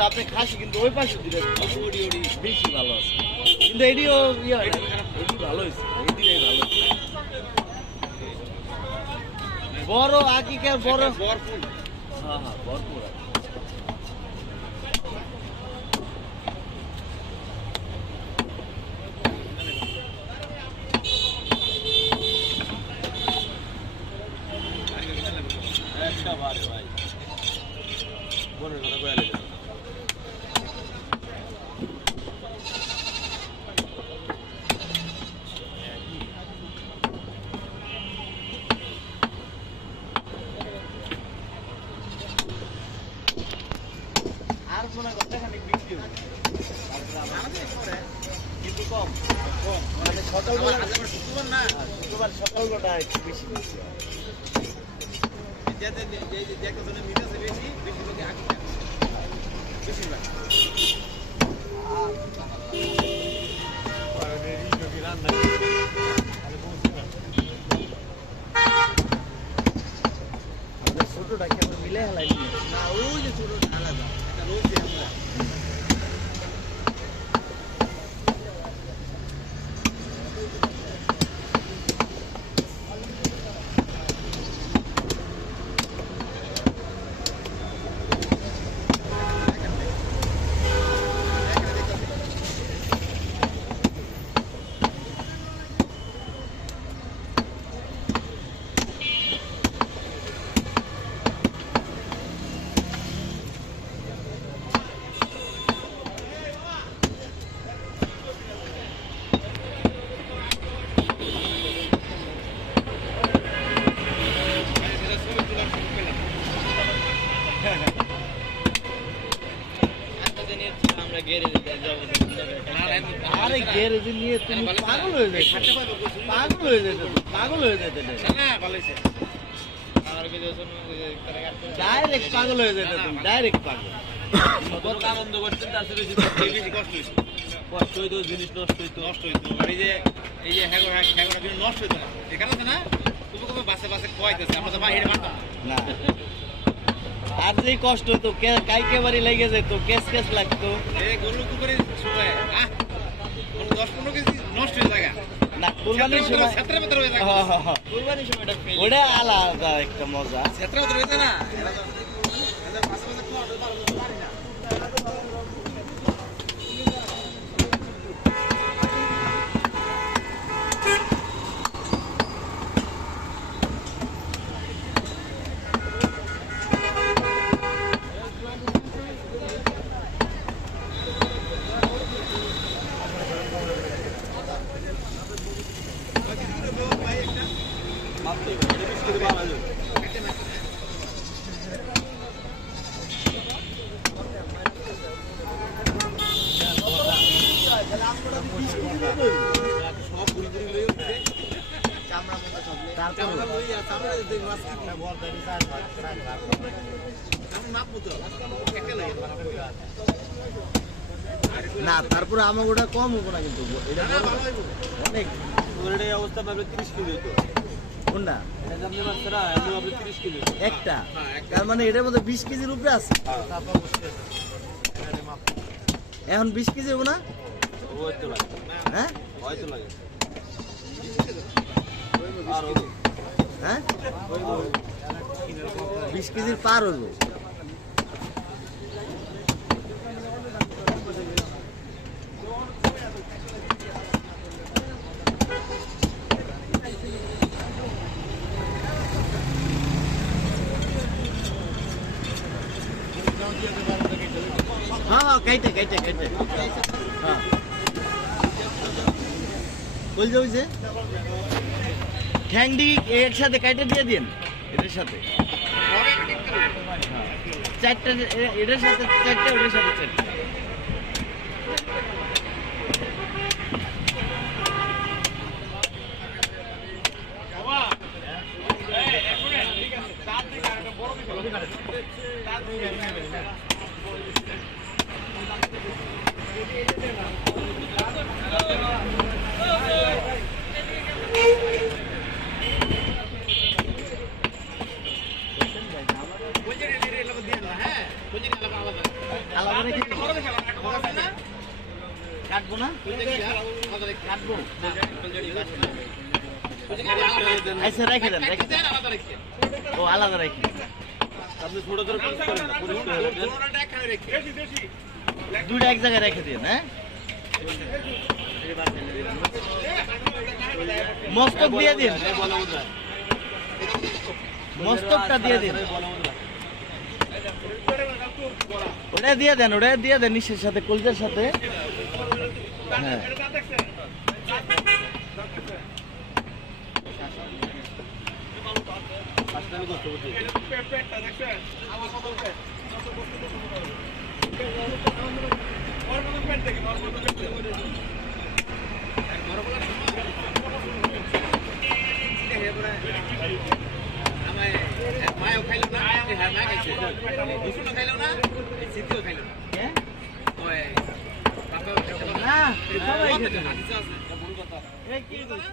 কিন্তু আপনি খাসি কিন্তু ওই পাশে দিলে বেশি ভালো আছে কিন্তু এটিও এটি ভালো হয়েছে এদিকে ভালো বড় আকিকার বড় ভরপুর হ্যাঁ হ্যাঁ ভরপুর ভাই মনের কথা বলে আর মনে কথা খালি বিক্রি কিন্তু কম কম মানে সকালবেলা শুক্রবার না শুক্রবার সকালবেলা একটু বেশি বেশি যাতে দেখতে মিটাছে বেশি বেশি লোকে আগে বেশিরভাগ ছোটটা কেমন মিলে হেলাই না ওই যে ছোটটা আলাদা একটা রোজ আমরা আরে গ্যারেজে নিয়ে তুমি পাগল হয়ে যাবে পাগল হয়ে যেতে পাগল হয়ে যেতে ডাইরেক্ট পাগল হয়ে যেতে তুমি ডাইরেক্ট পাগল আনন্দ করছেন তার বেশি কষ্ট হয়েছে কষ্ট হইতো জিনিস নষ্ট হইতো এই যে হ্যাগো নষ্ট হইতো না এখানে আছে না তুমি কবে বাসে বাসে খোয়াইতেছে আমরা তো বাইরে মারতাম না আর যেই কষ্ট হতো কাইকে বাড়ি লেগে যেত কেস কেস লাগতো গরু করে সময় 10-15 কেজি নষ্ট হয়ে যায় না কুরবানির সময় ক্ষেত্রে ভেতর হয়ে যায় কুরবানির সময়টা ওটা আলাদা একটা মজা ক্ষেত্রে ভেতর হয়ে যায় না না তারপরে আমার ওটা কম হবো না কিন্তু অনেক অবস্থা পাবে 30 কেজি হতো কোনটা একটা তার মানে এটার মধ্যে 20 কেজির উপরে আছে এখন 20 কেজি হবো না হ্যাঁ হ্যাঁ 20 কেজির পার হইব हाँ कैटे कैटे कैटे हाँ बोल जाओ इसे ठैंगडी एक साथ कैटे दिया दिन इधर साथ चाटे इधर साथ चाटे उधर साथ चाटे আলাদা আচ্ছা রেখে দেন রেখে দেন আলাদা রেখে ও আলাদা রেখে দেন আপনি ছোট ছোট পিস করেন না পরিষ্কার হয়ে যাবে দুইটা এক জায়গায় রেখে দিন হ্যাঁ মস্তক দিয়ে দিন বলা উদ্রা মস্তকটা দিয়ে দিন বলা উদ্রা ওটা দিয়ে দেন নিচের সাথে কলজের সাথে হ্যাঁ আমি করতে বলছি মায়ও খাইলো না হ্যাঁ না খাইছে দুশো খাইলো না সিদ্ধিও খাইলো না হ্যাঁ? ওই বাবা না সবাই খেতে হাদিস আছে ভুল কথা এই কি করছে?